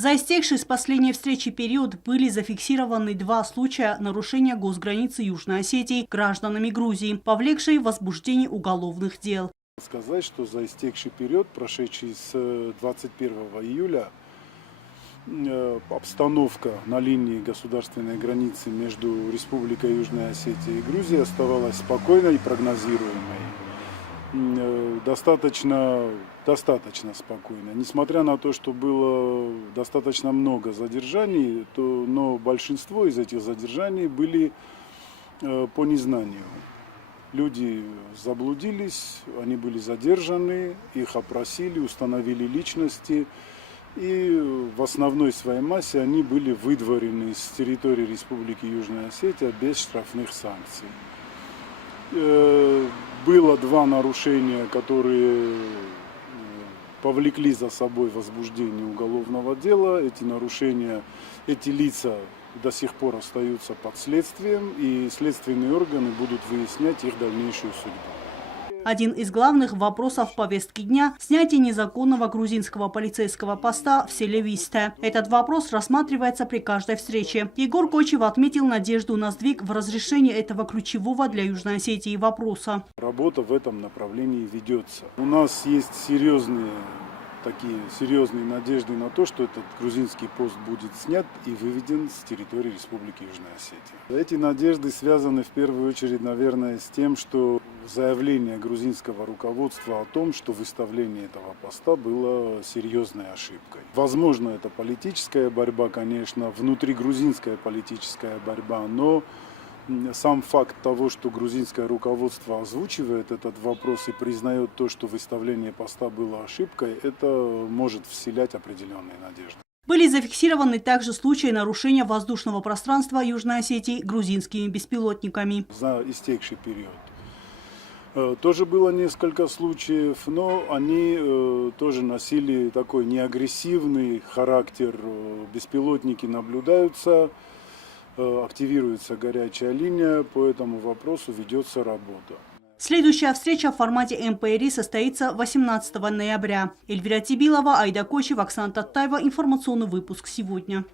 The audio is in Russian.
За истекший с последней встречи период были зафиксированы 2 случая нарушения госграницы Южной Осетии гражданами Грузии, повлекшие возбуждение уголовных дел. Сказать, что за истекший период, прошедший с 21 июля, обстановка на линии государственной границы между Республикой Южная Осетия и Грузией оставалась спокойной и прогнозируемой. Достаточно спокойно. Несмотря на то, что было достаточно много задержаний, но большинство из этих задержаний были по незнанию. Люди заблудились, они были задержаны, их опросили, установили личности. И в основной своей массе они были выдворены с территории Республики Южная Осетия без штрафных санкций. Было 2 нарушения, которые повлекли за собой возбуждение уголовного дела. Эти нарушения, эти лица до сих пор остаются под следствием, и следственные органы будут выяснять их дальнейшую судьбу. Один из главных вопросов повестки дня – снятие незаконного грузинского полицейского поста в селе Висте. Этот вопрос рассматривается при каждой встрече. Егор Кочев отметил надежду на сдвиг в разрешении этого ключевого для Южной Осетии вопроса. Работа в этом направлении ведется. У нас есть серьезные надежды на то, что этот грузинский пост будет снят и выведен с территории Республики Южная Осетия. Эти надежды связаны в первую очередь, наверное, с тем, что заявление грузинского руководства о том, что выставление этого поста было серьезной ошибкой. Возможно, это политическая борьба, конечно, внутригрузинская политическая борьба, но сам факт того, что грузинское руководство озвучивает этот вопрос и признает то, что выставление поста было ошибкой, это может вселять определенные надежды. Были зафиксированы также случаи нарушения воздушного пространства Южной Осетии грузинскими беспилотниками. За истекший период тоже было несколько случаев, но они тоже носили такой неагрессивный характер. Беспилотники наблюдаются. Активируется горячая линия, по этому вопросу ведется работа. Следующая встреча в формате МПРИ состоится 18 ноября. Эльвира Тибилова, Айда Кочев, Оксана Таттаева. Информационный выпуск сегодня.